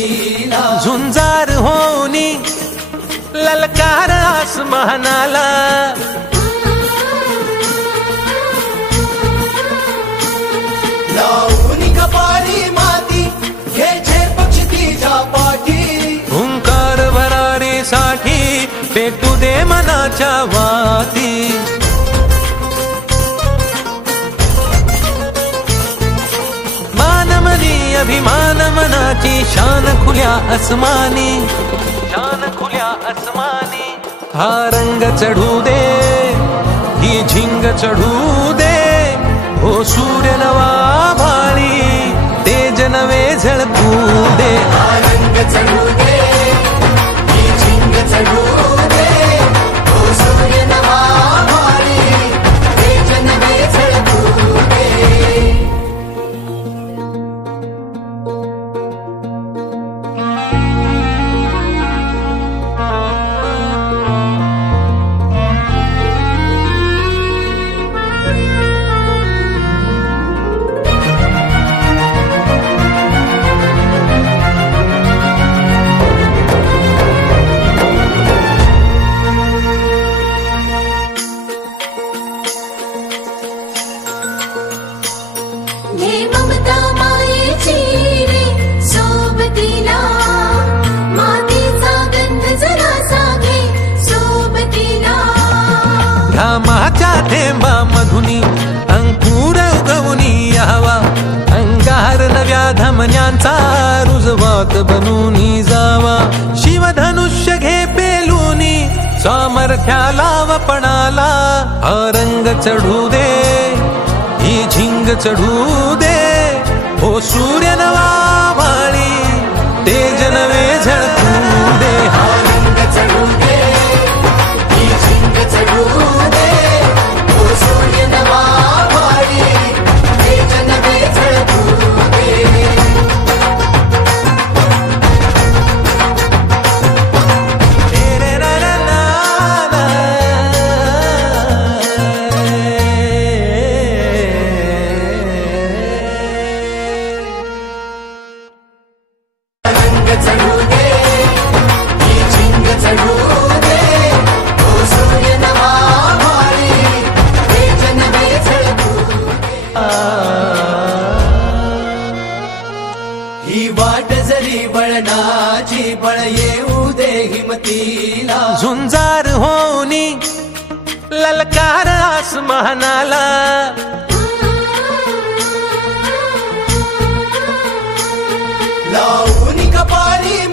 हिमतीला झुंजार होनी ललकार आसमानाला लावून कपारी माती घ्यायचे पक्ष तिच्या पाठी हुंकार भरारीसाठी पेटू दे मनाच्या वाती मानमनी अभिमान मनाची शान खुल्या आसमानी शान खुल्या आसमानी हा रंग चढू दे ही झिंग चढू दे हो सूर्य नवा भाळी तेज नवे झळकू दे हा रंग चढू दे ही झिंग चढू दे हो सूर्य नवा भाळी तेज नवे झळकू दे हे ममता मायेची रे सोबतीला मातीचा गंध जरासा घे सोबतीला घामाच्या थेंबा मधुनी अंकुर उगवूनी यावा अंगार नव्या धमन्यांचा रुजवात बनूनी जावा शिवधनुष्य घे पेलूनी सामर्थ्याला वपणाला हा रंग चढू दे ही झिंग चढू दे हो सूर्य नवा भाळी तेज नवे झळकू दे हा रंग चढू दे ही झिंग चढू दे हो सूर्य नवा भाळी तेज नवे झळकू दे चढू दे ही झिंग चढू दे हो सूर्य नवा भाळी तेज नवे झळकू दे ही वाट जरी वळणाची बळ येऊ दे हिमतीला झुंजार होनी ललकार आसमानाला लावून कपारी